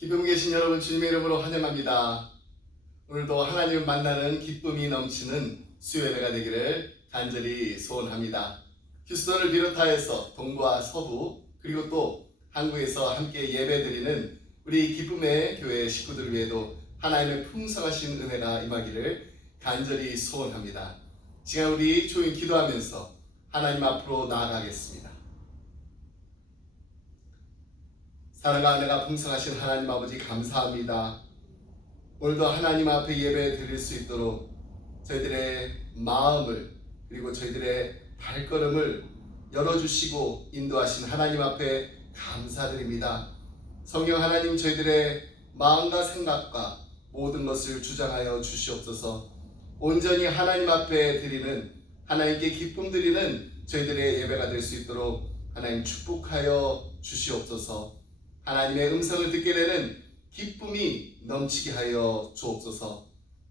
기쁨 계신 여러분 주님의 이름으로 환영합니다. 오늘도 하나님을 만나는 기쁨이 넘치는 수요예배가 되기를 간절히 소원합니다. 휴스턴을 비롯하여서 동부와 서부 그리고 또 한국에서 함께 예배드리는 우리 기쁨의 교회 식구들 위에도 하나님의 풍성하신 은혜가 임하기를 간절히 소원합니다. 시간 우리 조용히 기도하면서 하나님 앞으로 나아가겠습니다. 사랑과 은혜가 풍성하신 하나님 아버지 감사합니다. 오늘도 하나님 앞에 예배 드릴 수 있도록 저희들의 마음을 그리고 저희들의 발걸음을 열어주시고 인도하신 하나님 앞에 감사드립니다. 성령 하나님, 저희들의 마음과 생각과 모든 것을 주장하여 주시옵소서. 온전히 하나님 앞에 드리는, 하나님께 기쁨 드리는 저희들의 예배가 될 수 있도록 하나님 축복하여 주시옵소서. 하나님의 음성을 듣게 되는 기쁨이 넘치게 하여 주옵소서.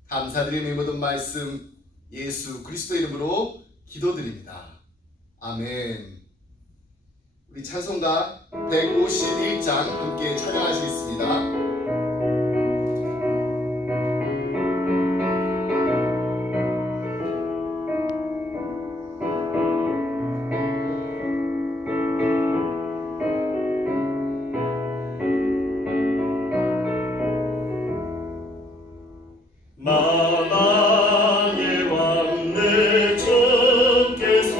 감사드리는 모든 말씀 예수 그리스도 이름으로 기도드립니다. 아멘. 우리 찬송가 151장 함께 찬양하시겠습니다. 만왕의 왕 내 주께서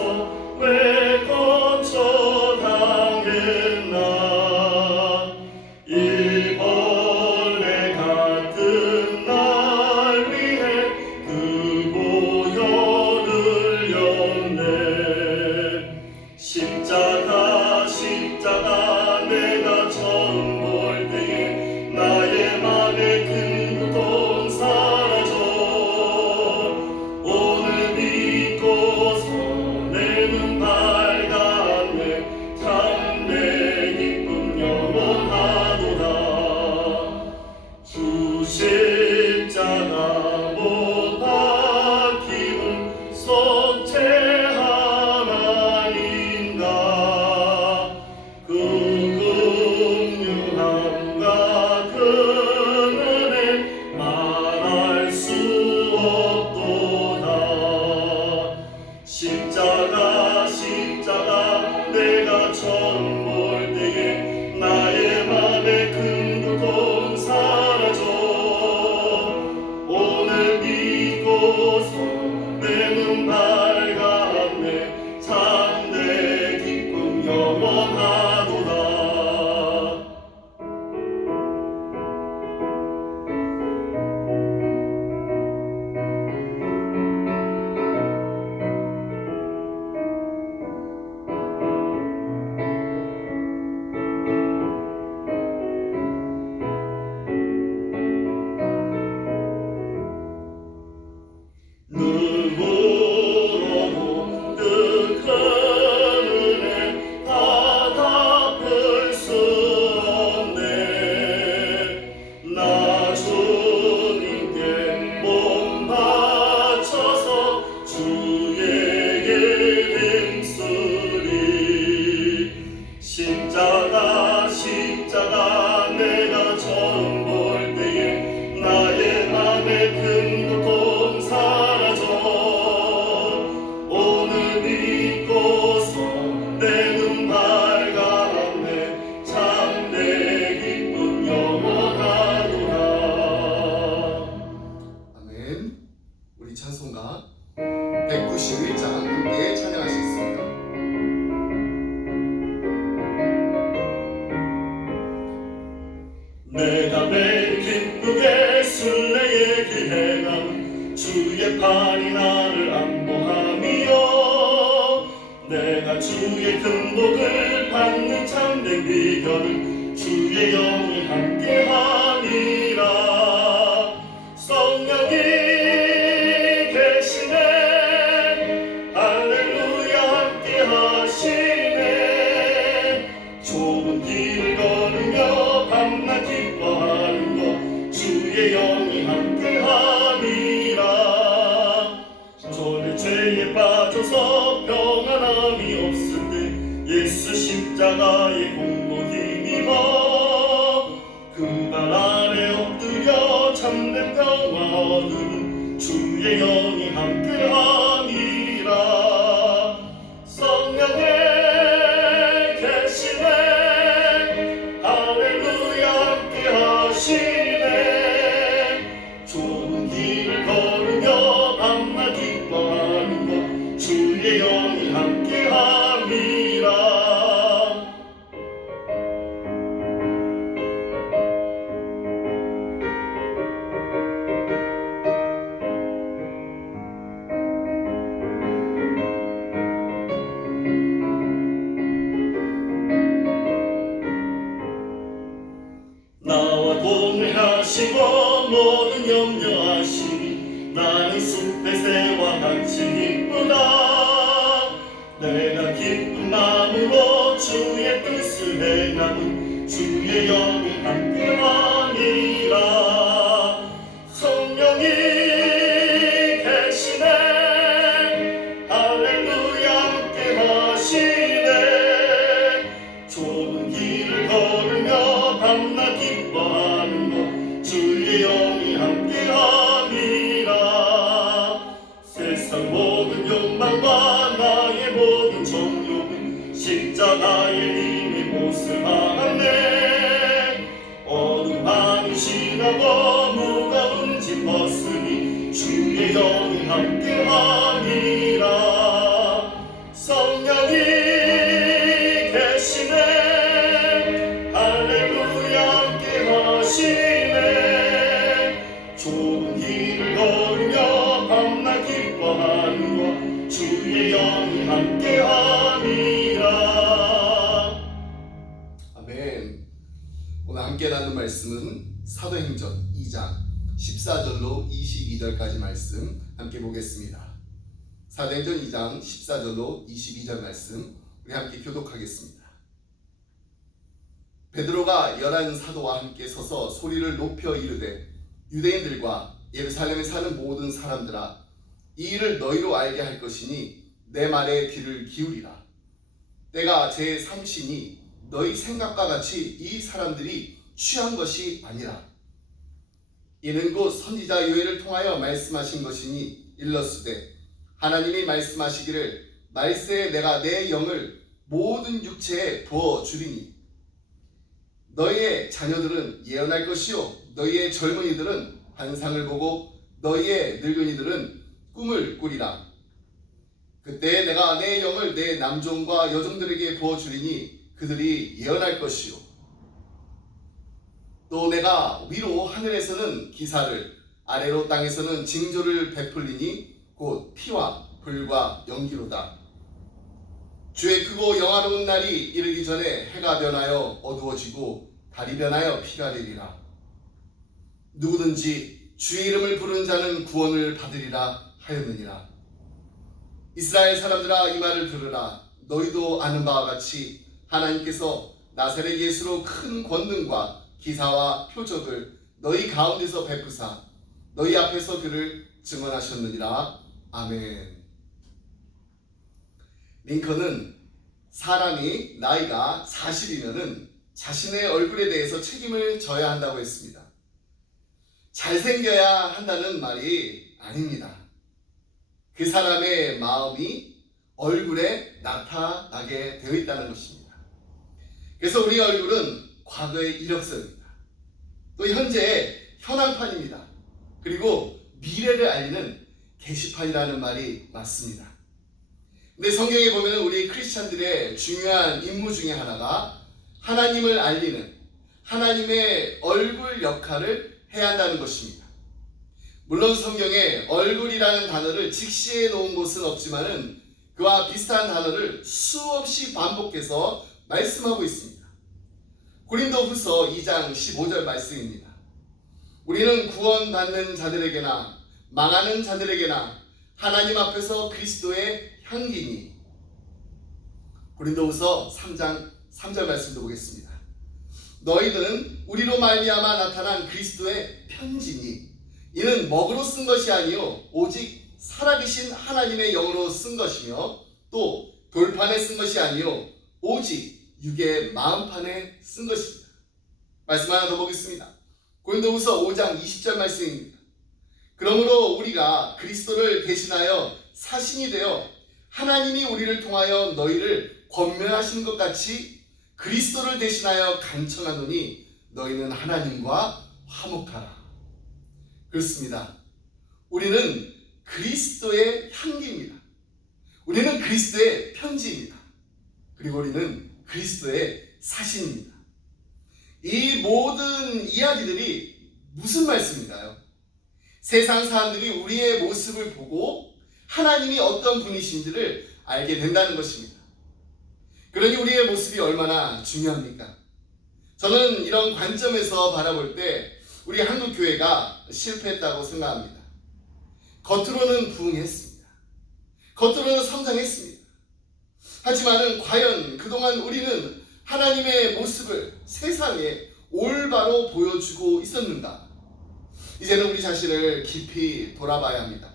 왜 거쳐 당했나. 이 벌레 같은 날 위해 그 보혈을 였네. 십자가 십자가 내가 처음 볼 때에 나의 맘에 큰 고통 사라져. 오늘 믿고서 내 눈 밝았네. 참 내 기쁨 영원하도다. 주 십자가 못 박힘은 속죄 하나님과 그 긍휼함과 그 은혜 말할 수 없도다. 십자가 십자가 내가 처음 볼 때에 나의 맘에 큰 고통 사라져. 오늘 믿고서 내 눈 밝았네. 참 내 기쁨 영원하도다. 누구로도 그 큰 은혜 다 갚을 수 없네. 나 주님께 몸 바쳐서 주에게 힘쓰리. 십자가 십자가 내가 처음 볼 때에 나의 맘에 큰 고통 사라져. 오늘 믿고서 내 눈 밝았네. 참 내 기쁨 영원하도다. 아멘. 우리 찬송가 191장 함께 찬양하시겠습니다. 내가 매일 기쁘게 순례의 길에 가면 주의 팔이 나를 안보하며 내가 주의 큰 복을 받는 참된 비결은 주의 영이 함께하니라. 성령이 계시네. 할렐루야 함께하시네. 좁은 길을 걸으며 밤낮 기뻐하는 것 주의 영이 함께하니라. 저는 죄에 빠져서 평안함이 없을 때 예수 십자가의 공로 힘입어 그 밤 아시고 모든 염려하시니 나는 숲의 새와 같이 기쁘다. 내가 기쁜 마음으로 주의 뜻을 행하면 주의 영이 함께하니라. 성령이 계시네 할렐루야 함께하시네. 좁은 길을 걸으며 밤낮 기뻐하는 것 주의 영이 함께하니라. 세상 모든 욕망과 나의 모든 정욕은 십자가의 힘이 못을 박았네. 어둠 밤이 지나고 무거운 짐 벗으니 주의 영이 함께하니라. 성령이 계시네 할렐루야 함께하시네. 좁은 길을 걸으며 밤낮 기뻐하는 것 주의 영이 함께하니라. 아멘. 오늘 함께 나눈 말씀은 사도행전 2장 14절로 22절까지 말씀 함께 보겠습니다. 사도행전 2장 14절로 22절 말씀 우리 함께 교독하겠습니다. 베드로가 11 사도와 함께 서서 소리를 높여 이르되 유대인들과 예루살렘에 사는 모든 사람들아, 이 일을 너희로 알게 할 것이니 내 말에 귀를 기울이라. 때가 제3시니 너희 생각과 같이 이 사람들이 취한 것이 아니라 이는 곧 선지자 요엘을 통하여 말씀하신 것이니 일렀으되 하나님이 말씀하시기를 말세에 내가 내 영을 모든 육체에 부어 주리니 너희의 자녀들은 예언할 것이요 너희의 젊은이들은 환상을 보고 너희의 늙은이들은 꿈을 꾸리라. 그때 내가 내 영을 내 남종과 여종들에게 부어 주리니 그들이 예언할 것이요 또 내가 위로 하늘에서는 기사를 아래로 땅에서는 징조를 베풀리니 곧 피와 불과 연기로다. 주의 크고 영화로운 날이 이르기 전에 해가 변하여 어두워지고 달이 변하여 피가 되리라. 누구든지 주의 이름을 부르는 자는 구원을 받으리라 하였느니라. 이스라엘 사람들아, 이 말을 들으라. 너희도 아는 바와 같이 하나님께서 나사렛 예수로 큰 권능과 기사와 표적을 너희 가운데서 베푸사 너희 앞에서 그를 증언하셨느니라. 아멘. 링컨은 사람이 나이가 40이면은 자신의 얼굴에 대해서 책임을 져야 한다고 했습니다. 잘생겨야 한다는 말이 아닙니다. 그 사람의 마음이 얼굴에 나타나게 되어 있다는 것입니다. 그래서 우리 얼굴은 과거의 이력서입니다. 또 현재의 현황판입니다. 그리고 미래를 알리는 게시판이라는 말이 맞습니다. 근데 성경에 보면 우리 크리스찬들의 중요한 임무 중에 하나가 하나님을 알리는 하나님의 얼굴 역할을 해야 한다는 것입니다. 물론 성경에 얼굴이라는 단어를 직시해 놓은 곳은 없지만은 그와 비슷한 단어를 수없이 반복해서 말씀하고 있습니다. 고린도후서 2장 15절 말씀입니다. 우리는 구원받는 자들에게나 망하는 자들에게나 하나님 앞에서 그리스도의 향기니. 고린도후서 3장 3절 말씀도 보겠습니다. 너희는 우리로 말미암아 나타난 그리스도의 편지니 이는 먹으로 쓴 것이 아니요 오직 살아계신 하나님의 영으로 쓴 것이며 또 돌판에 쓴 것이 아니요 오직 육의 마음판에 쓴 것입니다. 말씀 하나 더 보겠습니다. 고린도후서 5장 20절 말씀입니다. 그러므로 우리가 그리스도를 대신하여 사신이 되어 하나님이 우리를 통하여 너희를 권면하신 것 같이 그리스도를 대신하여 간청하노니 너희는 하나님과 화목하라. 그렇습니다. 우리는 그리스도의 향기입니다. 우리는 그리스도의 편지입니다. 그리고 우리는 그리스도의 사신입니다. 이 모든 이야기들이 무슨 말씀인가요? 세상 사람들이 우리의 모습을 보고 하나님이 어떤 분이신지를 알게 된다는 것입니다. 그러니 우리의 모습이 얼마나 중요합니까? 저는 이런 관점에서 바라볼 때 우리 한국 교회가 실패했다고 생각합니다. 겉으로는 부흥했습니다. 겉으로는 성장했습니다. 하지만은 과연 그동안 우리는 하나님의 모습을 세상에 올바로 보여주고 있었는가? 이제는 우리 자신을 깊이 돌아봐야 합니다.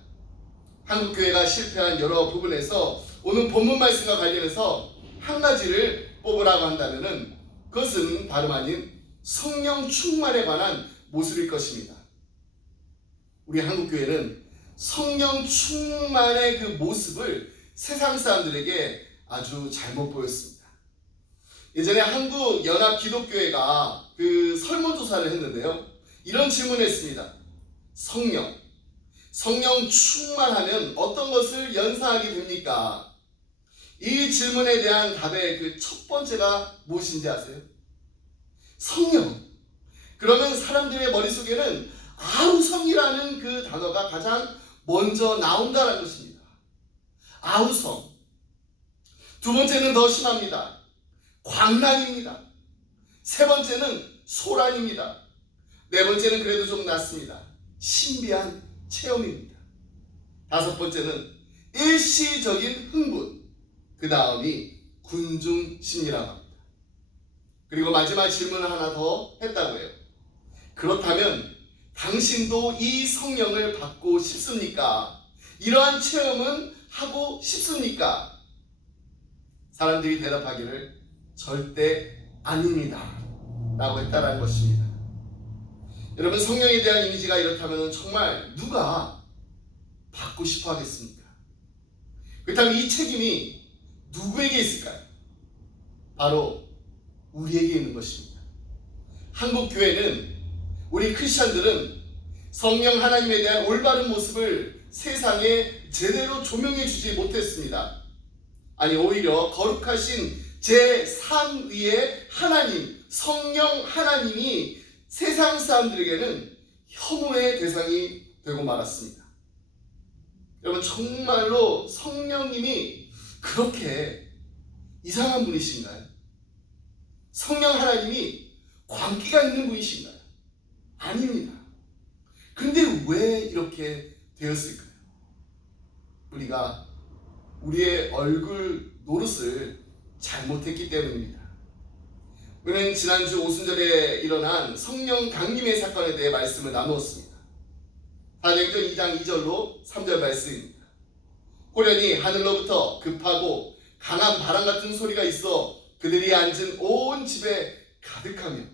한국 교회가 실패한 여러 부분에서 오늘 본문 말씀과 관련해서 한 가지를 뽑으라고 한다면은 그것은 다름 아닌 성령 충만에 관한 모습일 것입니다. 우리 한국 교회는 성령 충만의 그 모습을 세상 사람들에게 아주 잘못 보였습니다. 예전에 한국 연합 기독교회가 그 설문조사를 했는데요. 이런 질문을 했습니다. 성령 충만하면 어떤 것을 연상하게 됩니까? 이 질문에 대한 답의 그 첫 번째가 무엇인지 아세요? 성령. 그러면 사람들의 머릿속에는 아우성이라는 그 단어가 가장 먼저 나온다는 것입니다. 아우성. 두 번째는 더 심합니다. 광란입니다. 세 번째는 소란입니다. 네 번째는 그래도 좀 낫습니다. 신비한 체험입니다. 다섯 번째는 일시적인 흥분. 그 다음이 군중심리라고 합니다. 그리고 마지막 질문을 하나 더 했다고 해요. 그렇다면 당신도 이 성령을 받고 싶습니까? 이러한 체험은 하고 싶습니까? 사람들이 대답하기를 절대 아닙니다 라고 했다는 것입니다. 여러분, 성령에 대한 이미지가 이렇다면 정말 누가 받고 싶어 하겠습니까? 그렇다면 이 책임이 누구에게 있을까요? 바로 우리에게 있는 것입니다. 한국 교회는, 우리 크리스천들은 성령 하나님에 대한 올바른 모습을 세상에 제대로 조명해 주지 못했습니다. 아니, 오히려 거룩하신 제3위의 하나님, 성령 하나님이 세상 사람들에게는 혐오의 대상이 되고 말았습니다. 여러분, 정말로 성령님이 그렇게 이상한 분이신가요? 성령 하나님이 광기가 있는 분이신가요? 아닙니다. 근데 왜 이렇게 되었을까요? 우리가 우리의 얼굴 노릇을 잘못했기 때문입니다. 우리는 지난주 오순절에 일어난 성령 강림의 사건에 대해 말씀을 나누었습니다. 사도행전 2장 2절로 3절 말씀입니다. 호련히 하늘로부터 급하고 강한 바람 같은 소리가 있어 그들이 앉은 온 집에 가득하며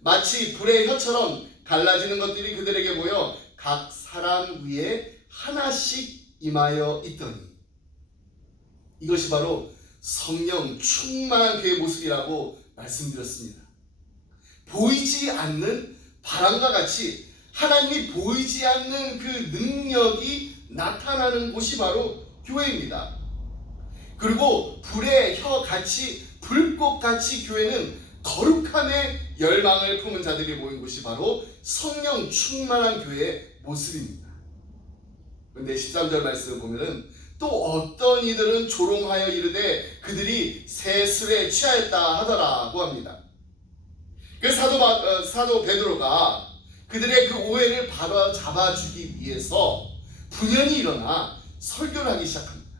마치 불의 혀처럼 갈라지는 것들이 그들에게 보여 각 사람 위에 하나씩 임하여 있더니, 이것이 바로 성령 충만한 그의 모습이라고 말씀드렸습니다. 보이지 않는 바람과 같이 하나님이 보이지 않는 그 능력이 나타나는 곳이 바로 교회입니다. 그리고 불의 혀같이, 불꽃같이 교회는 거룩함의 열망을 품은 자들이 모인 곳이 바로 성령 충만한 교회의 모습입니다. 그런데 13절 말씀을 보면은 또 어떤 이들은 조롱하여 이르되 그들이 새 술에 취하였다 하더라고 합니다. 그래서 사도 베드로가 그들의 그 오해를 바로 잡아주기 위해서 분연히 일어나 설교를 하기 시작합니다.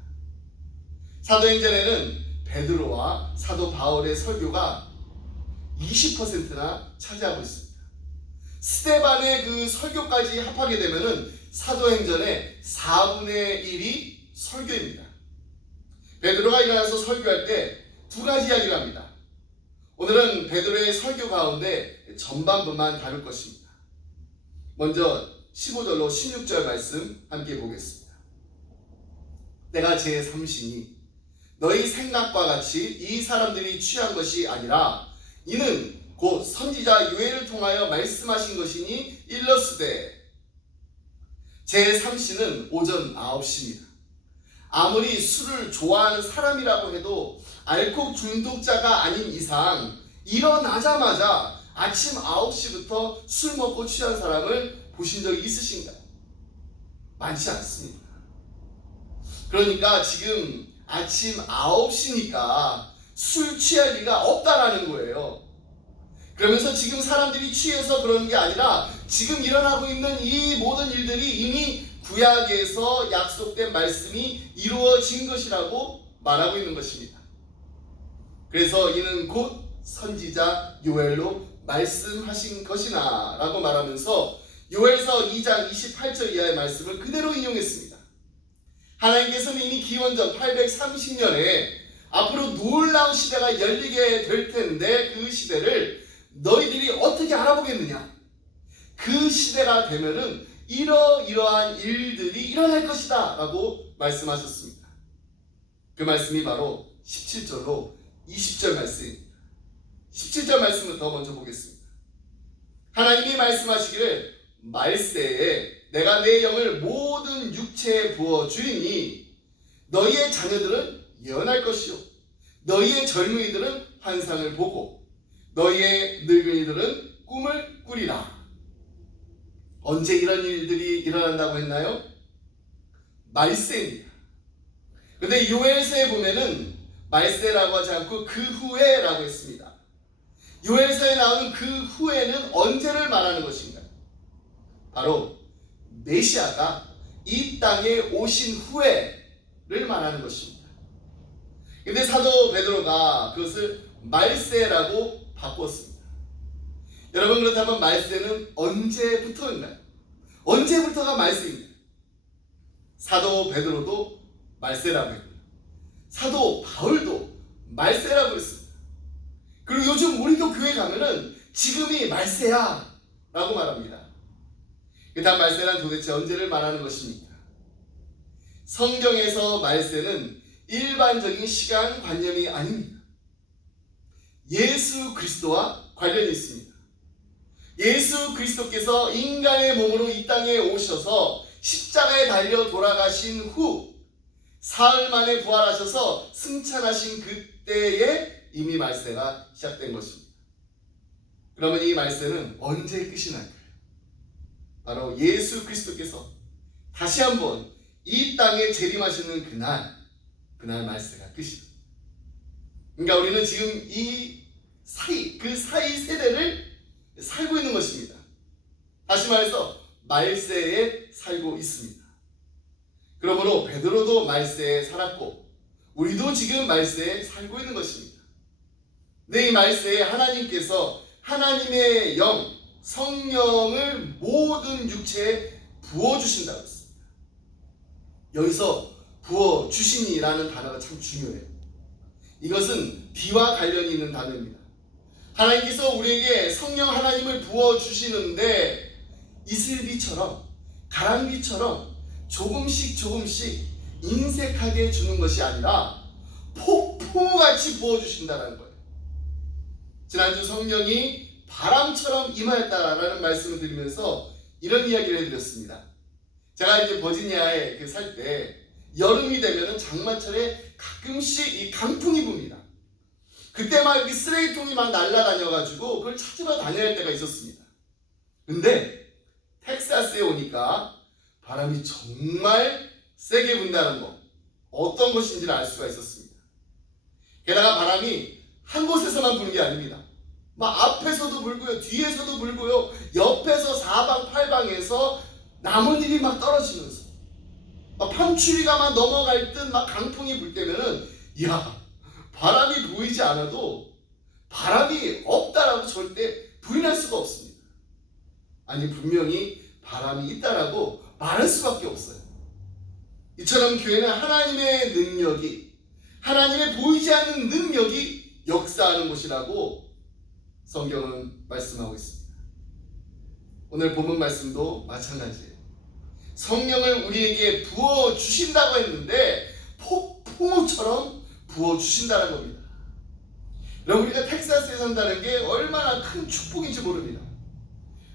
사도행전에는 베드로와 사도 바울의 설교가 20%나 차지하고 있습니다. 스데반의 그 설교까지 합하게 되면은 사도행전의 4분의 1이 설교입니다. 베드로가 일어나서 설교할 때 두 가지 이야기를 합니다. 오늘은 베드로의 설교 가운데 전반부만 다룰 것입니다. 먼저 15절로 16절 말씀 함께 보겠습니다. 내가 제3신이 너희 생각과 같이 이 사람들이 취한 것이 아니라 이는 곧 선지자 요엘을 통하여 말씀하신 것이니 일러스되, 제3신은 오전 9시입니다. 아무리 술을 좋아하는 사람이라고 해도 알코올 중독자가 아닌 이상 일어나자마자 아침 9시부터 술 먹고 취한 사람을 보신 적이 있으신가요? 많지 않습니다. 그러니까 지금 아침 9시니까 술 취할 리가 없다라는 거예요. 그러면서 지금 사람들이 취해서 그러는 게 아니라 지금 일어나고 있는 이 모든 일들이 이미 구약에서 약속된 말씀이 이루어진 것이라고 말하고 있는 것입니다. 그래서 이는 곧 선지자 요엘로 말씀하신 것이나 라고 말하면서 요엘서 2장 28절 이하의 말씀을 그대로 인용했습니다. 하나님께서는 이미 기원전 830년에 앞으로 놀라운 시대가 열리게 될 텐데 그 시대를 너희들이 어떻게 알아보겠느냐? 그 시대가 되면은 이러이러한 일들이 일어날 것이다 라고 말씀하셨습니다. 그 말씀이 바로 17절로 20절 말씀입니다. 17절 말씀부터 먼저 보겠습니다. 하나님이 말씀하시기를 말세에 내가 내 영을 모든 육체에 부어주리니 너희의 자녀들은 예언할 것이요 너희의 젊은이들은 환상을 보고 너희의 늙은이들은 꿈을 꾸리라. 언제 이런 일들이 일어난다고 했나요? 말세입니다. 근데 요엘서에 보면은 말세라고 하지 않고 그 후에라고 했습니다. 요엘서에 나오는 그 후에는 언제를 말하는 것인가요? 바로 메시아가 이 땅에 오신 후에를 말하는 것입니다. 근데 사도 베드로가 그것을 말세라고 바꿨습니다. 여러분, 그렇다면 말세는 언제부터인가요? 언제부터가 말세입니다. 사도 베드로도 말세라고 했고요. 사도 바울도 말세라고 했습니다. 그리고 요즘 우리도 교회 가면은 지금이 말세야 라고 말합니다. 그다음 말세란 도대체 언제를 말하는 것입니까? 성경에서 말세는 일반적인 시간 관념이 아닙니다. 예수 그리스도와 관련이 있습니다. 예수 그리스도께서 인간의 몸으로 이 땅에 오셔서 십자가에 달려 돌아가신 후 사흘 만에 부활하셔서 승천하신 그때에 이미 말세가 시작된 것입니다. 그러면 이 말세는 언제 끝이 날까요? 바로 예수 그리스도께서 다시 한번 이 땅에 재림하시는 그날 말세가 끝입니다. 그러니까 우리는 지금 그 사이 세대를 살고 있는 것입니다. 다시 말해서 말세에 살고 있습니다. 그러므로 베드로도 말세에 살았고 우리도 지금 말세에 살고 있는 것입니다. 근데 이 말세에 하나님께서 하나님의 영, 성령을 모든 육체에 부어주신다고 했습니다. 여기서 부어주시니라는 단어가 참 중요해요. 이것은 비와 관련이 있는 단어입니다. 하나님께서 우리에게 성령 하나님을 부어주시는데 이슬비처럼 가랑비처럼 조금씩 인색하게 주는 것이 아니라 폭풍같이 부어주신다는 거예요. 지난주 성령이 바람처럼 임하였다라는 말씀을 드리면서 이런 이야기를 해드렸습니다. 제가 이제 버지니아에 살 때 여름이 되면은 장마철에 가끔씩 이 강풍이 붑니다. 그때 막 이렇게 쓰레기통이 막 날아다녀가지고 그걸 찾으러 다녀야 할 때가 있었습니다. 근데 텍사스에 오니까 바람이 정말 세게 분다는 거, 어떤 것인지를 알 수가 있었습니다. 게다가 바람이 한 곳에서만 부는 게 아닙니다. 막 앞에서도 불고요, 뒤에서도 불고요, 옆에서 사방팔방에서 나뭇잎이 막 떨어지면서 막 판추리가 막 넘어갈 듯 막 강풍이 불 때면은 바람이 보이지 않아도 바람이 없다라고 절대 부인할 수가 없습니다. 아니, 분명히 바람이 있다라고 말할 수밖에 없어요. 이처럼 교회는 하나님의 능력이, 하나님의 보이지 않는 능력이 역사하는 곳이라고 성경은 말씀하고 있습니다. 오늘 본문 말씀도 마찬가지예요. 성령을 우리에게 부어주신다고 했는데 폭풍우처럼 부어주신다는 겁니다. 여러분, 우리가 텍사스에 산다는 게 얼마나 큰 축복인지 모릅니다.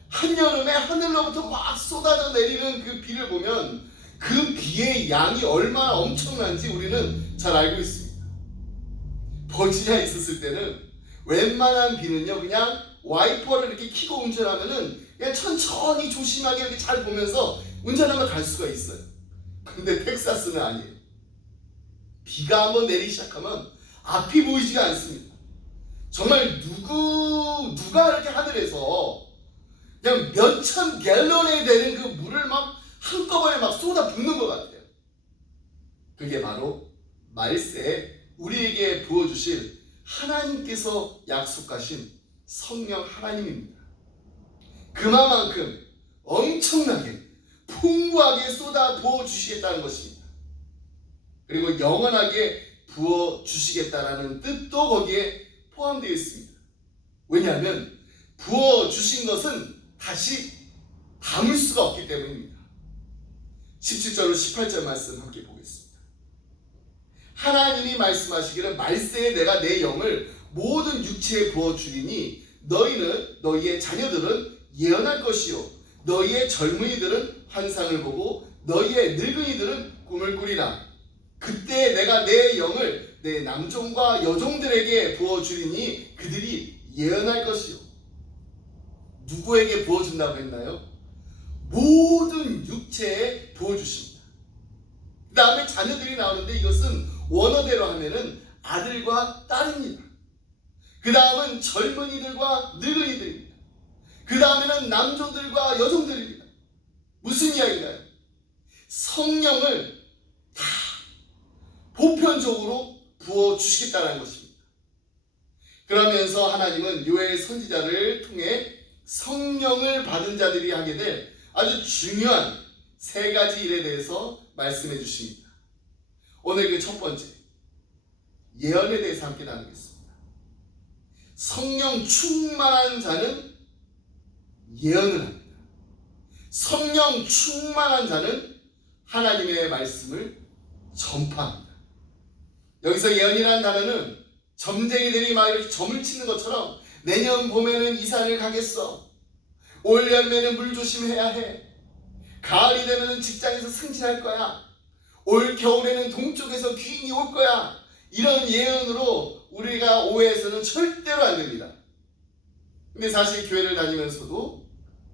한여름에 하늘로부터 막 쏟아져 내리는 그 비를 보면 그 비의 양이 얼마나 엄청난지 우리는 잘 알고 있습니다. 버지니아에 있었을 때는 웬만한 비는요, 그냥 와이퍼를 이렇게 켜고 운전하면은 그냥 천천히 조심하게 이렇게 잘 보면서 운전하면 갈 수가 있어요. 근데 텍사스는 아니에요. 비가 한번 내리기 시작하면 앞이 보이지가 않습니다. 정말 누가 이렇게 하늘에서 그냥 몇천 갤런에 되는 그 물을 막 한꺼번에 막 쏟아 붓는 것 같아요. 그게 바로 말세에 우리에게 부어주실 하나님께서 약속하신 성령 하나님입니다. 그만큼 엄청나게 풍부하게 쏟아 부어주시겠다는 것입니다. 그리고 영원하게 부어주시겠다라는 뜻도 거기에 포함되어 있습니다. 왜냐하면 부어주신 것은 다시 담을 수가 없기 때문입니다. 17절로 18절 말씀 함께 보겠습니다. 하나님이 말씀하시기를 말세에 내가 내 영을 모든 육체에 부어주리니 너희의 자녀들은 예언할 것이요 너희의 젊은이들은 환상을 보고 너희의 늙은이들은 꿈을 꾸리라. 그때 내가 내 영을 내 남종과 여종들에게 부어주리니 그들이 예언할 것이요. 누구에게 부어준다고 했나요? 모든 육체에 부어주십니다. 그 다음에 자녀들이 나오는데 이것은 원어대로 하면은 아들과 딸입니다. 그 다음은 젊은이들과 늙은이들입니다. 그 다음에는 남종들과 여종들입니다. 무슨 이야기인가요? 성령을 다 보편적으로 부어주시겠다는 것입니다. 그러면서 하나님은 요엘 선지자를 통해 성령을 받은 자들이 하게 될 아주 중요한 세 가지 일에 대해서 말씀해 주십니다. 오늘 그 첫 번째 예언에 대해서 함께 나누겠습니다. 성령 충만한 자는 예언을 합니다. 성령 충만한 자는 하나님의 말씀을 전파합니다. 여기서 예언이라는 단어는 점쟁이들이 막 이렇게 점을 치는 것처럼 내년 봄에는 이사를 가겠어. 올 여름에는 물 조심해야 해. 가을이 되면 직장에서 승진할 거야. 올 겨울에는 동쪽에서 귀인이 올 거야. 이런 예언으로 우리가 오해해서는 절대로 안 됩니다. 근데 사실 교회를 다니면서도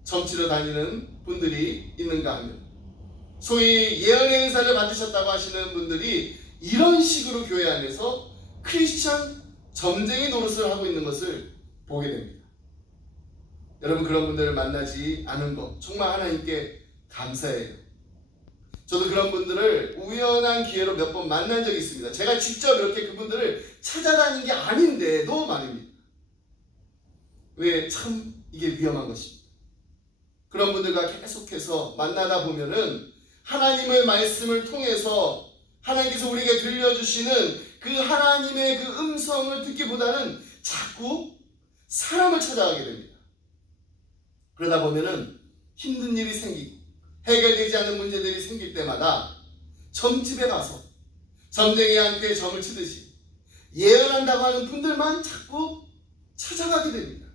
점치러 다니는 분들이 있는가 하면 소위 예언의 은사를 받으셨다고 하시는 분들이 이런 식으로 교회 안에서 크리스천 점쟁이 노릇을 하고 있는 것을 보게 됩니다. 여러분 그런 분들을 만나지 않은 것 정말 하나님께 감사해요. 저도 그런 분들을 우연한 기회로 몇 번 만난 적이 있습니다. 제가 직접 이렇게 그분들을 찾아다닌 게 아닌데도 말입니다. 왜 참 이게 위험한 것입니다. 그런 분들과 계속해서 만나다 보면은 하나님의 말씀을 통해서 하나님께서 우리에게 들려주시는 그 하나님의 그 음성을 듣기보다는 자꾸 사람을 찾아가게 됩니다. 그러다 보면은 힘든 일이 생기고 해결되지 않는 문제들이 생길 때마다 점집에 가서 점쟁이한테 점을 치듯이 예언한다고 하는 분들만 자꾸 찾아가게 됩니다.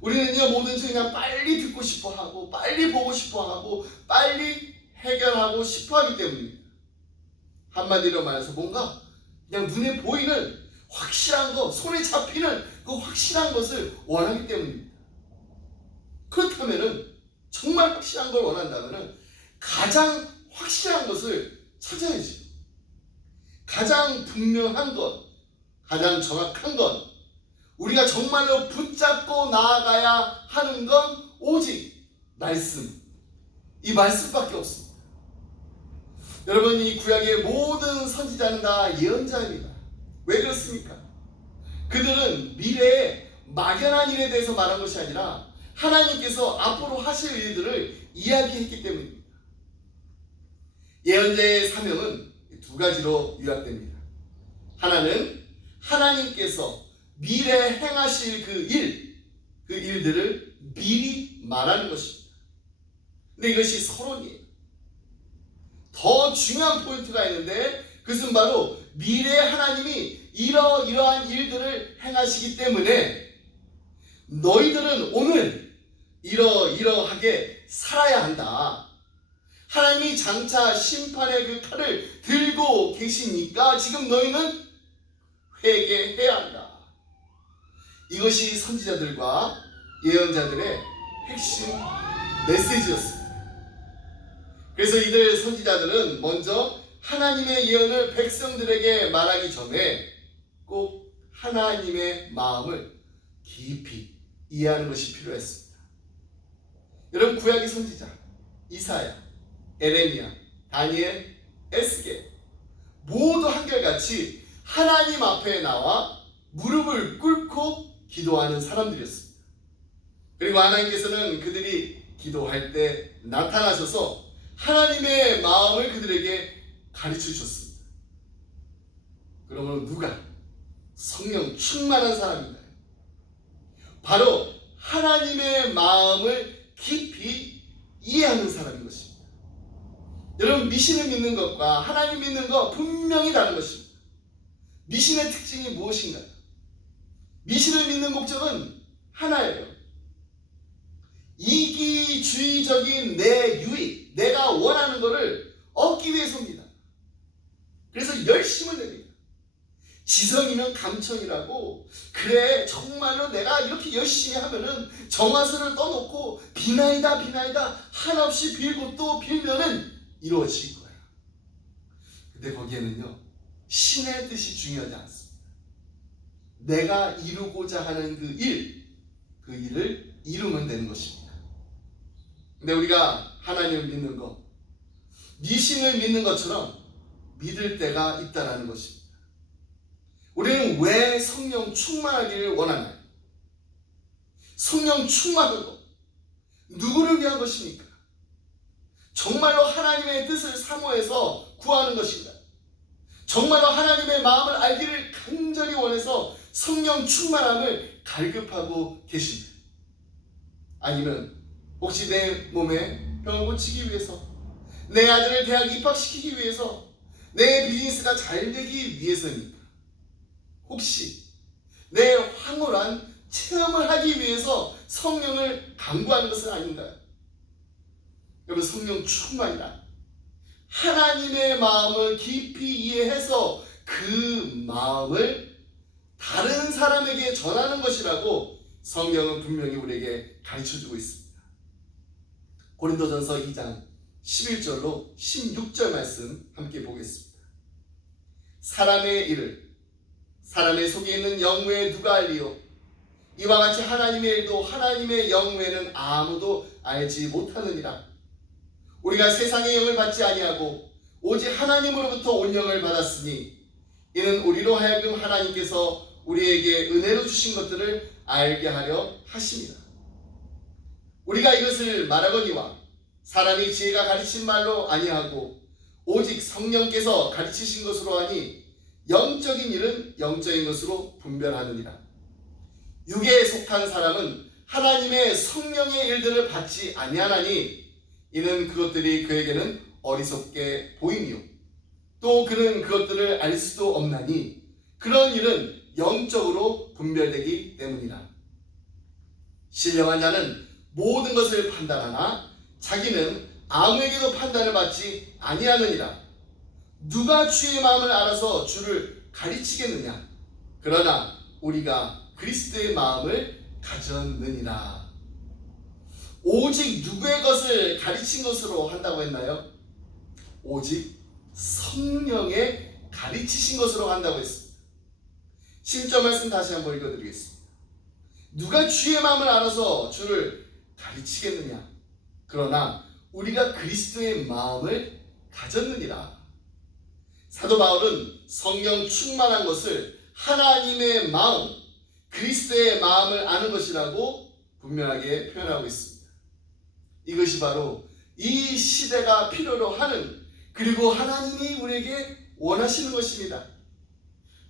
우리는요 뭐든지 그냥 빨리 듣고 싶어하고 빨리 보고 싶어하고 빨리 해결하고 싶어하기 때문입니다. 한마디로 말해서 뭔가 그냥 눈에 보이는 확실한 것, 손에 잡히는 그 확실한 것을 원하기 때문입니다. 그렇다면은 정말 확실한 걸 원한다면은 가장 확실한 것을 찾아야지. 가장 분명한 것, 가장 정확한 것, 우리가 정말로 붙잡고 나아가야 하는 건 오직 말씀. 이 말씀밖에 없습니다. 여러분 이 구약의 모든 선지자는 다 예언자입니다. 왜 그렇습니까? 그들은 미래에 막연한 일에 대해서 말한 것이 아니라 하나님께서 앞으로 하실 일들을 이야기했기 때문입니다. 예언자의 사명은 두 가지로 요약됩니다. 하나는 하나님께서 미래에 행하실 그 일들을 미리 말하는 것입니다. 근데 이것이 서론이에요. 더 중요한 포인트가 있는데 그것은 바로 미래에 하나님이 이러이러한 일들을 행하시기 때문에 너희들은 오늘 이러이러하게 살아야 한다. 하나님이 장차 심판의 그 칼을 들고 계시니까 지금 너희는 회개해야 한다. 이것이 선지자들과 예언자들의 핵심 메시지였습니다. 그래서 이들 선지자들은 먼저 하나님의 예언을 백성들에게 말하기 전에 꼭 하나님의 마음을 깊이 이해하는 것이 필요했습니다. 여러분, 구약의 선지자 이사야, 에레미야, 다니엘, 에스겔 모두 한결같이 하나님 앞에 나와 무릎을 꿇고 기도하는 사람들이었습니다. 그리고 하나님께서는 그들이 기도할 때 나타나셔서 하나님의 마음을 그들에게 가르쳐 주셨습니다. 그러면 누가 성령 충만한 사람인가요? 바로 하나님의 마음을 깊이 이해하는 사람인 것입니다. 여러분, 미신을 믿는 것과 하나님 믿는 것 분명히 다른 것입니다. 미신의 특징이 무엇인가요? 미신을 믿는 목적은 하나예요. 이기주의적인 내 유익, 내가 원하는 것을 얻기 위해서입니다. 그래서 열심을 냅니다. 지성이면 감천이라고, 그래 정말로 내가 이렇게 열심히 하면은 정화수를 떠놓고 비나이다 한없이 빌고 또 빌면은 이루어질 거야. 근데 거기에는요, 신의 뜻이 중요하지 않습니다. 내가 이루고자 하는 그 일을 이루면 되는 것입니다. 근데 우리가 하나님을 믿는 것, 미신을 믿는 것처럼 믿을 때가 있다는 것입니다. 우리는 왜 성령 충만하기를 원하나요? 성령 충만한 것, 누구를 위한 것입니까? 정말로 하나님의 뜻을 사모해서 구하는 것인가? 정말로 하나님의 마음을 알기를 간절히 원해서 성령 충만함을 갈급하고 계십니다. 아니면 혹시 내 몸에 병을 고치기 위해서, 내 아들을 대학 입학시키기 위해서, 내 비즈니스가 잘 되기 위해서입니까? 혹시 내 황홀한 체험을 하기 위해서 성령을 간구하는 것은 아닌가요? 여러분, 성령 충만이란 하나님의 마음을 깊이 이해해서 그 마음을 다른 사람에게 전하는 것이라고 성경은 분명히 우리에게 가르쳐주고 있습니다. 고린도전서 2장 11절로 16절 말씀 함께 보겠습니다. 사람의 일을 사람의 속에 있는 영외에 누가 알리요? 이와 같이 하나님의 일도 하나님의 영외에는 아무도 알지 못하느니라. 우리가 세상의 영을 받지 아니하고 오직 하나님으로부터 온 영을 받았으니 이는 우리로 하여금 하나님께서 우리에게 은혜로 주신 것들을 알게 하려 하심이라. 우리가 이것을 말하거니와 사람이 지혜가 가르친 말로 아니하고 오직 성령께서 가르치신 것으로 하니 영적인 일은 영적인 것으로 분별하느니라. 육에 속한 사람은 하나님의 성령의 일들을 받지 아니하나니 이는 그것들이 그에게는 어리석게 보이니요 또 그는 그것들을 알 수도 없나니 그런 일은 영적으로 분별되기 때문이라. 신령한 자는 모든 것을 판단하나 자기는 아무에게도 판단을 받지 아니하느니라. 누가 주의 마음을 알아서 주를 가르치겠느냐? 그러나 우리가 그리스도의 마음을 가졌느니라. 오직 누구의 것을 가르친 것으로 한다고 했나요? 오직 성령의 가르치신 것으로 한다고 했습니다. 10절 말씀 다시 한번 읽어드리겠습니다. 누가 주의 마음을 알아서 주를 가르치겠느냐? 그러나 우리가 그리스도의 마음을 가졌느니라. 사도 바울은 성령 충만한 것을 하나님의 마음, 그리스도의 마음을 아는 것이라고 분명하게 표현하고 있습니다. 이것이 바로 이 시대가 필요로 하는, 그리고 하나님이 우리에게 원하시는 것입니다.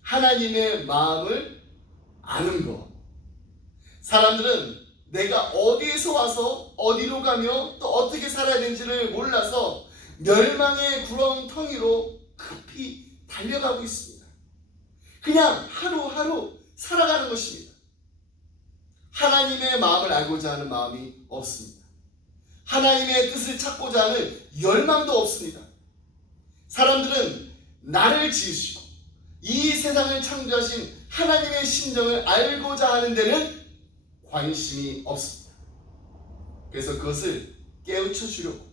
하나님의 마음을 아는 것. 사람들은 내가 어디에서 와서 어디로 가며 또 어떻게 살아야 되는지를 몰라서 멸망의 구렁텅이로 급히 달려가고 있습니다. 그냥 하루하루 살아가는 것입니다. 하나님의 마음을 알고자 하는 마음이 없습니다. 하나님의 뜻을 찾고자 하는 열망도 없습니다. 사람들은 나를 지으시고 이 세상을 창조하신 하나님의 심정을 알고자 하는 데는 관심이 없습니다. 그래서 그것을 깨우쳐 주려고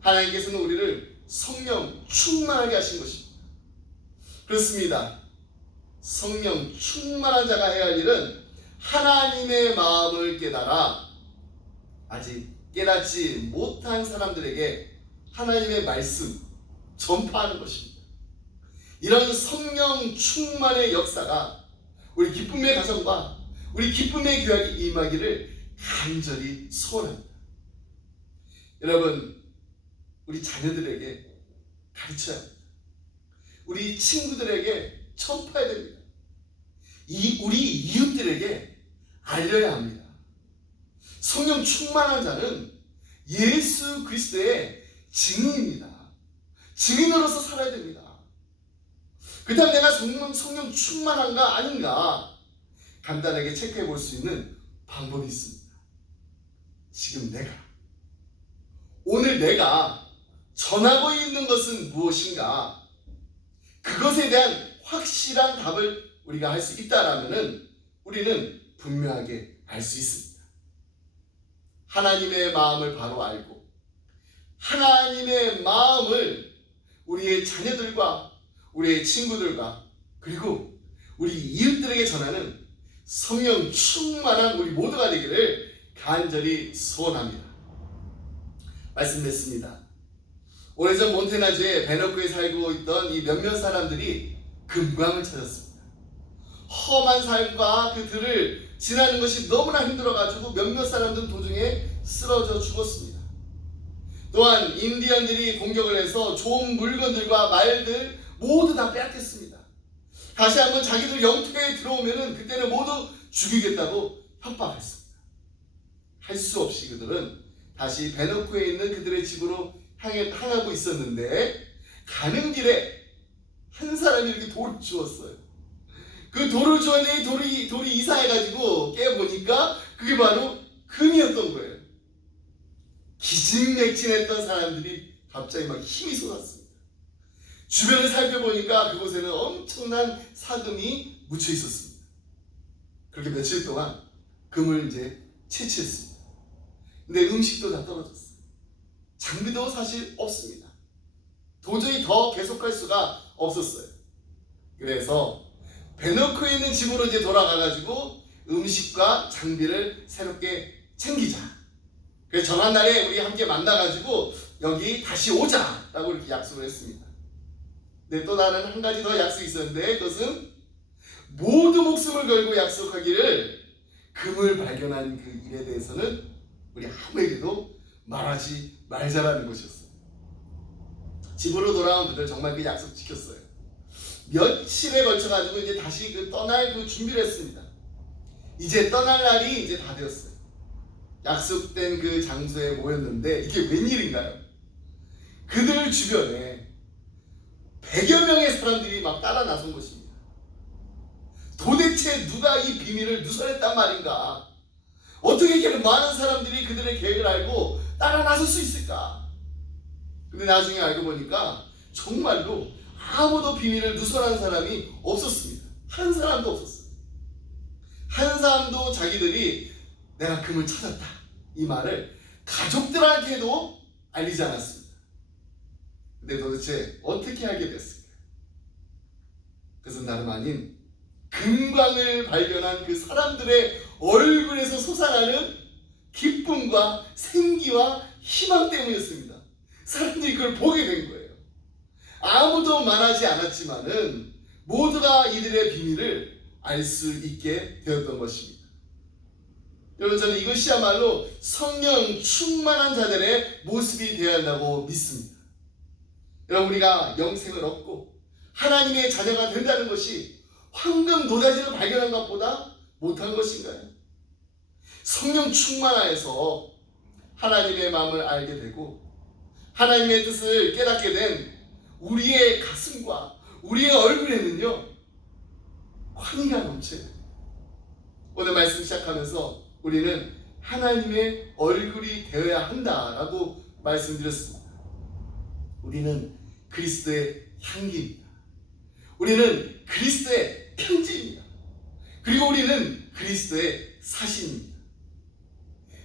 하나님께서는 우리를 성령 충만하게 하신 것입니다. 그렇습니다. 성령 충만한 자가 해야 할 일은 하나님의 마음을 깨달아 아직 깨닫지 못한 사람들에게 하나님의 말씀 전파하는 것입니다. 이런 성령 충만의 역사가 우리 기쁨의 가정과 우리 기쁨의 교회에 임하기를 간절히 소원합니다. 여러분, 우리 자녀들에게 가르쳐야 합니다. 우리 친구들에게 전파해야 됩니다. 우리 이웃들에게 알려야 합니다. 성령 충만한 자는 예수 그리스도의 증인입니다. 증인으로서 살아야 됩니다. 그렇다면 내가 성령 충만한가 아닌가 간단하게 체크해 볼 수 있는 방법이 있습니다. 지금 오늘 내가 전하고 있는 것은 무엇인가? 그것에 대한 확실한 답을 우리가 할 수 있다라면은 우리는 분명하게 알 수 있습니다. 하나님의 마음을 바로 알고 하나님의 마음을 우리의 자녀들과 우리의 친구들과 그리고 우리 이웃들에게 전하는 성령 충만한 우리 모두가 되기를 간절히 소원합니다. 말씀드렸습니다. 오래전 몬테나주의 베너크에 살고 있던 이 몇몇 사람들이 금광을 찾았습니다. 험한 삶과 그 들을 지나는 것이 너무나 힘들어가지고 몇몇 사람들은 도중에 쓰러져 죽었습니다. 또한 인디언들이 공격을 해서 좋은 물건들과 말들 모두 다 빼앗겼습니다. 다시 한번 자기들 영토에 들어오면은 그때는 모두 죽이겠다고 협박했습니다. 할 수 없이 그들은 다시 베너크에 있는 그들의 집으로 향하고 있었는데 가는 길에 한 사람이 이렇게 돌을 주었어요. 그 돌을 주었는데 돌이 이상해가지고 깨보니까 그게 바로 금이었던 거예요. 기진맥진했던 사람들이 갑자기 막 힘이 솟았습니다. 주변을 살펴보니까 그곳에는 엄청난 사금이 묻혀 있었습니다. 그렇게 며칠 동안 금을 이제 채취했습니다. 근데 음식도 다 떨어졌어요. 장비도 사실 없습니다. 도저히 더 계속할 수가 없었어요. 그래서 베너크에 있는 집으로 이제 돌아가가지고 음식과 장비를 새롭게 챙기자. 그래서 정한 날에 우리 함께 만나가지고 여기 다시 오자라고 이렇게 약속을 했습니다. 근데 또 다른 한 가지 더 약속이 있었는데 그것은 모두 목숨을 걸고 약속하기를 금을 발견한 그 일에 대해서는 우리 아무에게도 말하지 말자라는 것이었어요. 집으로 돌아온 그들 정말 그 약속 지켰어요. 며칠에 걸쳐가지고 이제 다시 떠날 준비를 했습니다. 이제 떠날 날이 이제 다 되었어요. 약속된 그 장소에 모였는데 이게 웬일인가요? 그들 주변에 100여 명의 사람들이 막 따라 나선 것입니다. 도대체 누가 이 비밀을 누설했단 말인가? 어떻게 이렇게 많은 사람들이 그들의 계획을 알고 따라 나설 수 있을까? 근데 나중에 알고 보니까 정말로 아무도 비밀을 누설한 사람이 없었습니다. 한 사람도 없었어요. 한 사람도 자기들이 내가 금을 찾았다 이 말을 가족들한테도 알리지 않았습니다. 근데 도대체 어떻게 하게 됐을까? 그것은 다름 아닌 금광을 발견한 그 사람들의 얼굴에서 솟아나는 기쁨과 생기와 희망 때문이었습니다. 사람들이 그걸 보게 된 거예요. 아무도 말하지 않았지만은 모두가 이들의 비밀을 알 수 있게 되었던 것입니다. 여러분, 저는 이것이야말로 성령 충만한 자들의 모습이 되어야 한다고 믿습니다. 여러분, 우리가 영생을 얻고 하나님의 자녀가 된다는 것이 황금 노다지를 발견한 것보다 못한 것인가요? 성령 충만하여서 하나님의 마음을 알게 되고 하나님의 뜻을 깨닫게 된 우리의 가슴과 우리의 얼굴에는요 환희가 넘쳐요. 오늘 말씀 시작하면서 우리는 하나님의 얼굴이 되어야 한다라고 말씀드렸습니다. 우리는 그리스도의 향기입니다. 우리는 그리스도의 편지입니다. 그리고 우리는 그리스도의 사신입니다.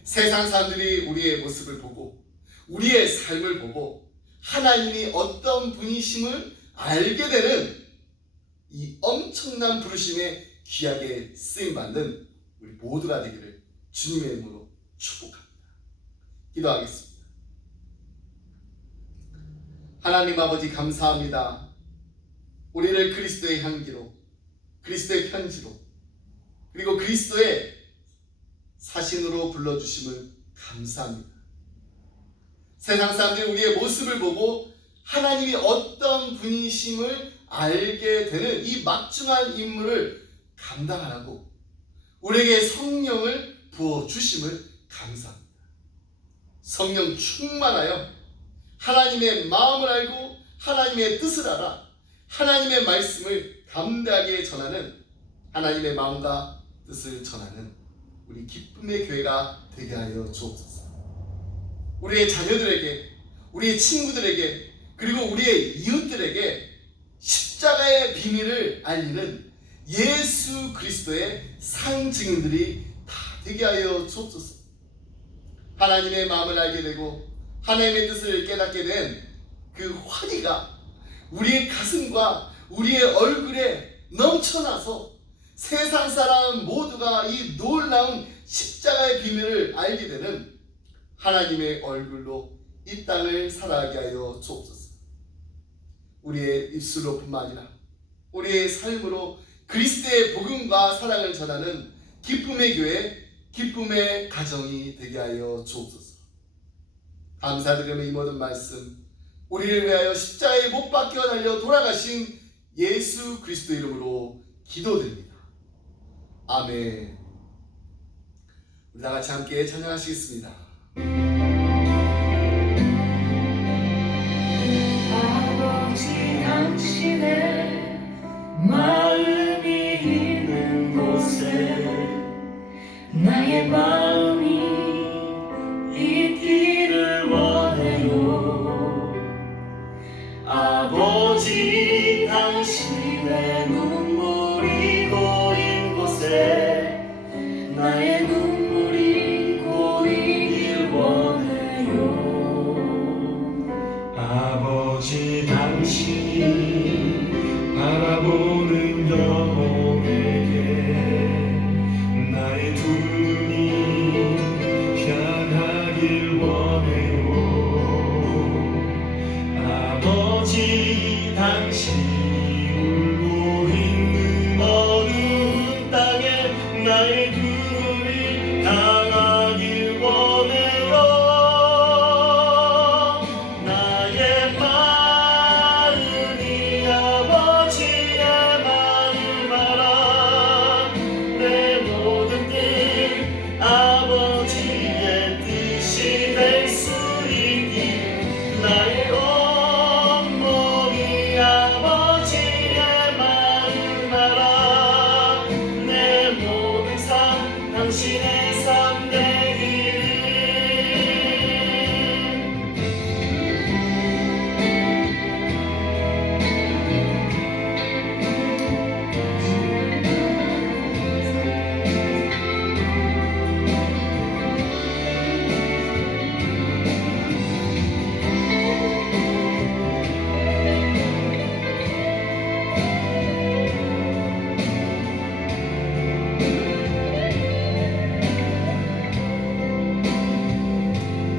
세상 사람들이 우리의 모습을 보고 우리의 삶을 보고 하나님이 어떤 분이심을 알게 되는 이 엄청난 부르심에 귀하게 쓰임받는 우리 모두가 되기를 주님의 이름으로 축복합니다. 기도하겠습니다. 하나님 아버지 감사합니다. 우리를 그리스도의 향기로, 그리스도의 편지로, 그리고 그리스도의 사신으로 불러주심을 감사합니다. 세상 사람들이 우리의 모습을 보고 하나님이 어떤 분이심을 알게 되는 이 막중한 임무를 감당하라고 우리에게 성령을 부어주심을 감사합니다. 성령 충만하여 하나님의 마음을 알고 하나님의 뜻을 알아 하나님의 말씀을 담대하게 전하는, 하나님의 마음과 뜻을 전하는 우리 기쁨의 교회가 되게 하여 주옵소서. 우리의 자녀들에게, 우리의 친구들에게, 그리고 우리의 이웃들에게 십자가의 비밀을 알리는 예수 그리스도의 상증인들이 다 되게 하여 주옵소서. 하나님의 마음을 알게 되고 하나님의 뜻을 깨닫게 된 그 환희가 우리의 가슴과 우리의 얼굴에 넘쳐나서 세상 사람 모두가 이 놀라운 십자가의 비밀을 알게 되는 하나님의 얼굴로 이 땅을 살아가게 하여 주옵소서. 우리의 입술로 뿐만 아니라 우리의 삶으로 그리스도의 복음과 사랑을 전하는 기쁨의 교회, 기쁨의 가정이 되게 하여 주옵소서. 감사드리며 이 모든 말씀 우리를 위하여 십자가에 못 박혀 달려 돌아가신 예수 그리스도 이름으로 기도드립니다. 아멘. 우리 다 같이 함께 찬양하시겠습니다. 아버지 당신의 마음이 있는 곳에 나의 마음이 있기를 원해요. 아버지 당신의 눈물이 고인 곳에 나의 눈물이 고이길 원해요. 아버지 당신이 바라보는 영혼에게 나의 두 눈이 향하길 원해요. 아버지 당신이 울고 있는 어두운 땅에 나의 두 눈이 향하길 원해요. 나의 마음이 아버지의 마음 알아 내 모든 뜻 아버지의 뜻이 될 수 있기 나의 온몸이 아버지의 마음 알아 내 모든 삶 당신의 삶 되기를.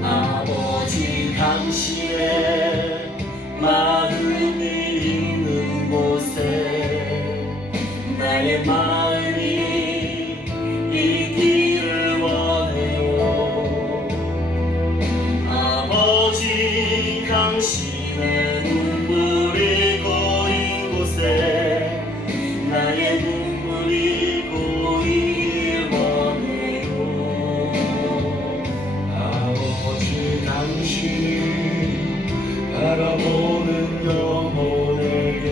아버지 당신의 마음이 있는 곳에 나의 마음이 있기를 원해요. 아버지 당신의 눈물이 고인 곳에 나의 눈물이 고이길 원해요. 아버지 당신이 바라보는 영혼에게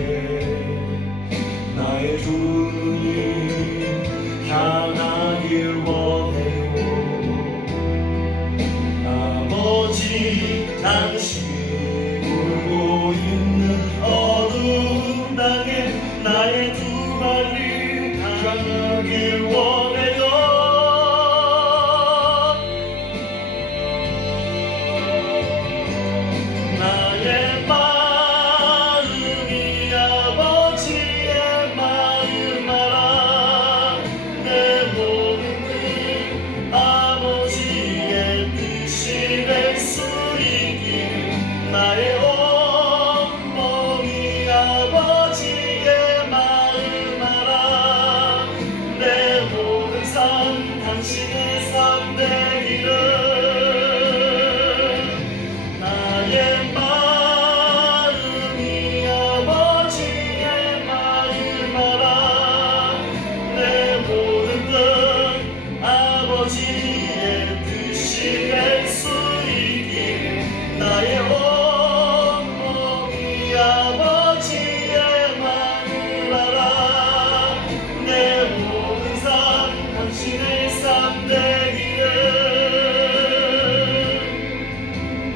나의 두 눈이 향하길 원해요. 아버지 당신이 울고 있는 어두운 땅에 나의 두 발이 향하길 원해요. 나의 마음이 아버지의 되기를 나의 마음이 아버지의 마음 알아 내 모든 뜻 아버지의 뜻이 될 수 있기를 나의 온몸이 아버지의 마음을 알아 내 모든 삶 당신의 삶 되기를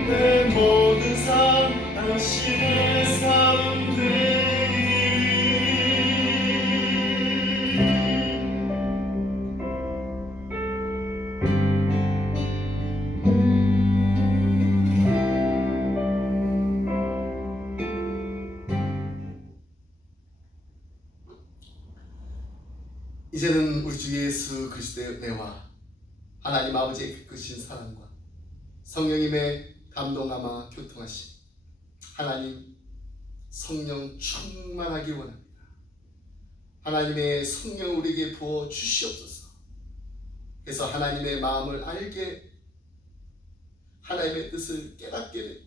내 모든 삶 당신의 삶 되기를 이제는 우리 주 예수 그리스도의 은혜와 하나님 아버지의 크신 사랑과 성령님의 감동하마 교통하심 하나님 성령 충만하기 원합니다. 하나님의 성령 우리에게 부어 주시옵소서. 그래서 하나님의 마음을 알게 하나님의 뜻을 깨닫게 되고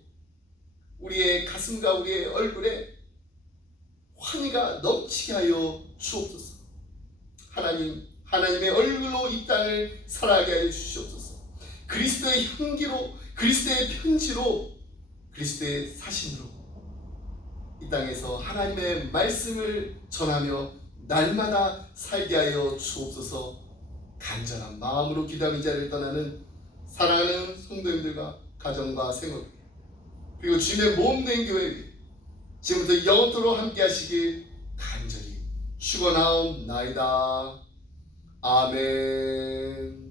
우리의 가슴과 우리의 얼굴에 환희가 넘치게 하여 주옵소서. 하나님의 얼굴로 이 땅을 살아가게 하여 주시옵소서. 그리스도의 향기로, 그리스도의 편지로, 그리스도의 사신으로 이 땅에서 하나님의 말씀을 전하며 날마다 살게 하여 주옵소서. 간절한 마음으로 기도하는 자를 떠나는 사랑하는 성도님들과 가정과 생활 그리고 주님의 몸된 교회 지금부터 영원토록 함께 하시길 간절히 축원하옵나이다. 아멘.